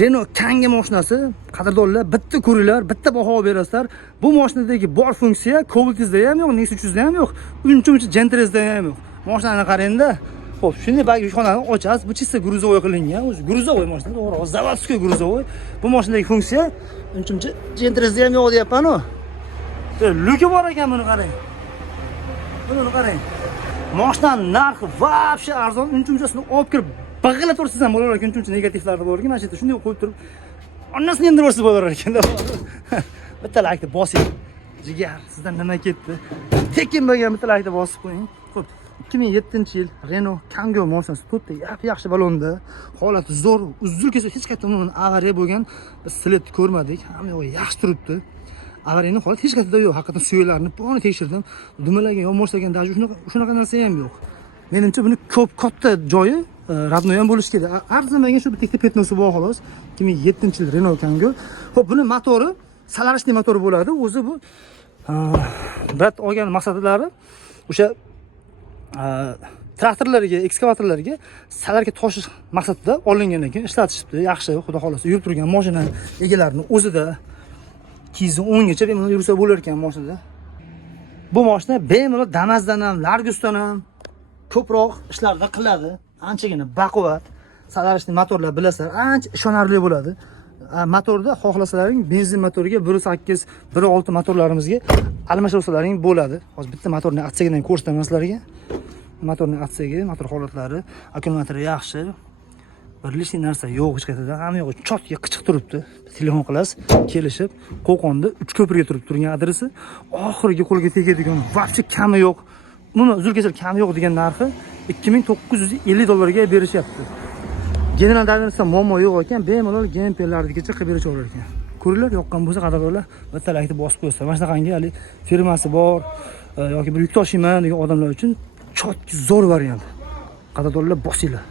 Renault Kangoo mashinasi, qadrdonlar, bitta ko'ringlar, bitta baho berasizlar. Bu mashinadagi bor funksiya Cobalt'da ham yo'q, Nexus 300 da ham yo'q, uncha Gentrezda ham yo'q. Mashinani qarang-da. Xo'p, shunday bagi yukxonani ochasiz. Bu chista gruzovoy qilingan, o'zi gruzovoy mashina, to'g'ri, zavodskiy gruzovoy. Bu mashinadagi funksiya uncha Gentrezda ham yo'q deyapman-ku. Luki bor ekan, buni qarang. Buni qarang. Mashinaning narxi vobshe arzon, unchasini olib kirib bag'ilab tursiz ham bo'lar ekan, uncha negativlari bor ekan. Mana shu yerda shunday qo'yib turib, onasini yendirib o'rsa bo'lar ekan. Bitta laykni bosing. Jigar, sizdan nima ketdi? Tekin bo'lgan bitta laykni bosib qo'ying. Xo'p, 2007-yil Renault Kangoo mashinasi to'rtta yaxshi balonda, holati zo'r, uzr-kesar hech qayerda avariya bo'lgan, biz silet ko'rmadik. Hamma yo'q yaxshi turibdi. Avariyaning holati hech qayerda yo'q. Haqiqatan suyaklarni buni tekshirdim. Dumalarga yonboshlagan daji shunaqa narsa ham yo'q. Menimcha buni katta joyi radnoy ham bo'lishi kerak. Arzamagan shu bitta petnosi bor xolos. 2007-yil Renault Kangoo. Xo'p, buni motori salarishli motori bo'ladi. O'zi bu brat olgan maqsadlari o'sha traktorlarga, ekskavatorlarga salarga toshish maqsadida olingan ekan, ishlatishibdi. Yaxshi, xudo xolasa yurib turgan mashina egalarining o'zida 210 gacha bemalol yursa bo'lar ekan mashinada. Bu mashina bemalol Damas'dan ham, Largus'dan ham ko'proq ishlarni qiladi. Anchagina baquvvat. Salarishli motorlar bilasizlar, ancha ishonarli bo'ladi. Motorda xohlasalaring benzin motoriga 1.8, 1.6 motorlarimizga almashirsalaring bo'ladi. Hozir bitta motorning atsegidan ko'rsataman sizlarga. Motorning atsegi, motor holatlari, akkumulyatori yaxshi. Bir lishli narsa yo'q hech qayerda. Hamma yo'q chotga qichiq turibdi. Telefon qilasiz, kelishib, Qo'qonda 3 ko'pirga turgan adresi, oxirgi qo'lga tegadigan vobshe kami yo'q. Umuman uzr-kesar kami yo'q degan narxi $2950 berishyapti. General Davinsda muammo yo'q ekan, bemalol GMP'largacha qilib berishaverar ekan. Ko'ringlar, yoqqan bo'lsa qadrdonlar, bitta laykni bosib qo'ysa. Mana shunaqangi hali firmasi bor yoki bir yuk tashiyman degan odamlar uchun chotki zo'r variant. Qadrdonlar bosinglar.